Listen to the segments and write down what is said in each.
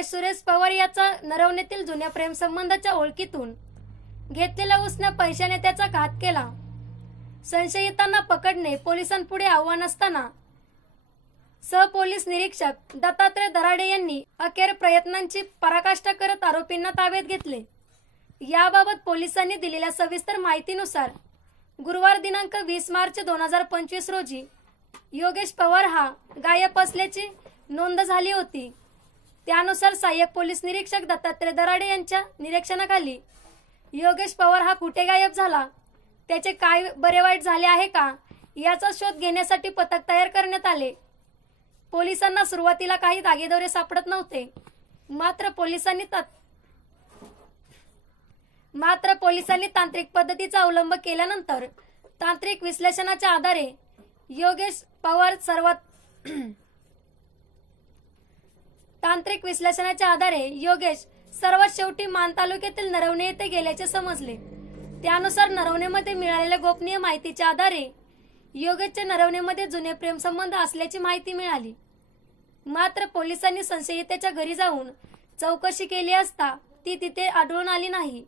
योगेश सुरेश पवार याचा नरवणेतील जुन्या प्रेमसंबंधाच्या ओळखीतून घेतलेल्या उसन्या पैशाने त्याचा घात केला। संशयितांना पकडणे पोलिसांपुढे आव्हान असताना सहपोलीस निरीक्षक दत्तात्रय दराडे यांनी अखेर प्रयत्नांची पराकाष्ठा करत आरोपींना ताब्यात घेतले। याबाबत पोलिसांनी दिलेल्या सविस्तर माहितीनुसार गुरुवार दिनांक 20 मार्च 2025 रोजी योगेश पवार हा गायब असल्याची नोंद झाली होती। त्यानुसार सहाय्यक पोलीस निरीक्षक दत्तात्रय दराडे यांच्या निरीक्षणाखाली योगेश पवार हा कुठे गायब झाला, त्याचे काय बरे वाईट झाले आहे का याचा शोध घेण्यासाठी पथक तयार करण्यात आले। पोलिसांना सुरुवातीला काही धागेदोरे सापडत नव्हते, मात्र पोलिसांनी तांत्रिक पद्धतीचा अवलंब केल्यानंतर तांत्रिक विश्लेषणाच्या आधारे योगेश सर्वात शेवटी मान तालुक्यातील नरवणे येथे गेल्याचे समजले। त्यानुसार नरवणेमध्ये मिळालेल्या गोपनीय माहितीच्या आधारे योगेशचे नरवणेमध्ये जुने प्रेमसंबंध असल्याची माहिती मिळाली। मात्र पोलिसांनी संशयिताच्या घरी जाऊन चौकशी केली असता ती तिथे आढळून आली नाही।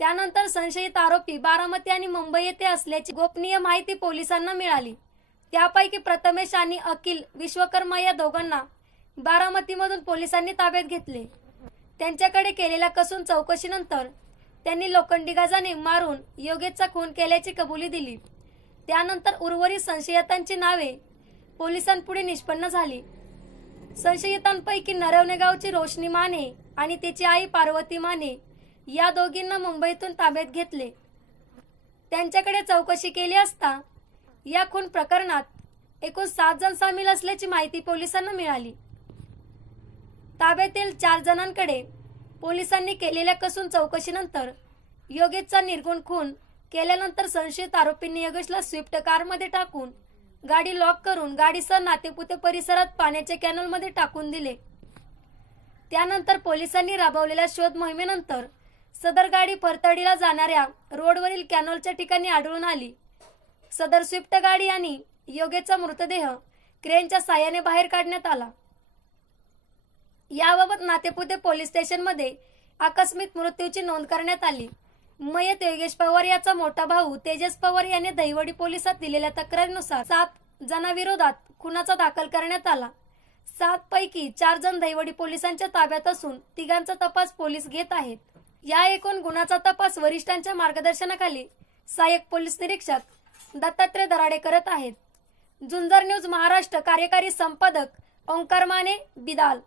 त्यानंतर संशयित आरोपी बारामती आणि मुंबई येथे असल्याची गोपनीय माहिती पोलिसांना मिळाली। त्यापैकी प्रथमेश आणि अखिल विश्वकर्मा या दोघांना बारामतीमधून पोलिसांनी ताब्यात घेतले। त्यांच्याकडे केलेल्या कसून चौकशीनंतर त्यांनी लोखंडी गाजाने मारून योगेशचा खून केल्याची कबुली दिली। त्यानंतर उर्वरित संशयितांची नावे पोलिसांपुढे निष्पन्न झाली। संशयितांपैकी नरवणे गावची रोशनी माने आणि तिची आई पार्वती माने या दोघींना मुंबईतून ताब्यात घेतले। त्यांच्याकडे चौकशी केली असता या खून प्रकरणात एकूण 7 जण सामील असल्याची माहिती पोलिसांना मिळाली। ताब्यातील 4 जणांकडे पोलिसांनी केलेल्या कसून चौकशीनंतर योगेशचा निर्गुण खून केल्यानंतर संशयित आरोपींनी योगेशला स्विफ्ट कारमध्ये टाकून गाडी लॉक करून गाडीसह नातेपुते परिसरात पाण्याच्या कॅनलमध्ये टाकून दिले। त्यानंतर पोलिसांनी राबवलेल्या शोध मोहिमेनंतर सदर गाडी परतडीला जाणाऱ्या रोडवरील कॅनलच्या ठिकाणी आढळून आली। सदर स्विफ्ट गाडी आणि योगेशचा मृतदेह क्रेनच्या साहाय्याने बाहेर काढण्यात आला। याबाबत नातेपुते पोलीस स्टेशनमध्ये आकस्मिक मृत्यूची नोंद करण्यात आली। मयत योगेश पवार याचा मोठा भाऊ तेजस पवार याने दहिवडी पोलिसात दिलेल्या तक्रारीनुसार 7 जणांविरोधात खुनाचा दाखल करण्यात आला। 7 पैकी 4 जण दहिवडी पोलिसांच्या ताब्यात असून 3घांचा तपास पोलीस घेत आहेत। या एकूण गुन्ह्याचा तपास वरिष्ठांच्या मार्गदर्शनाखाली सहाय्यक पोलीस निरीक्षक दत्तात्रय दराडे करत आहेत। झुंजार न्यूज महाराष्ट्र कार्यकारी संपादक ओंकार माने, बिदाल।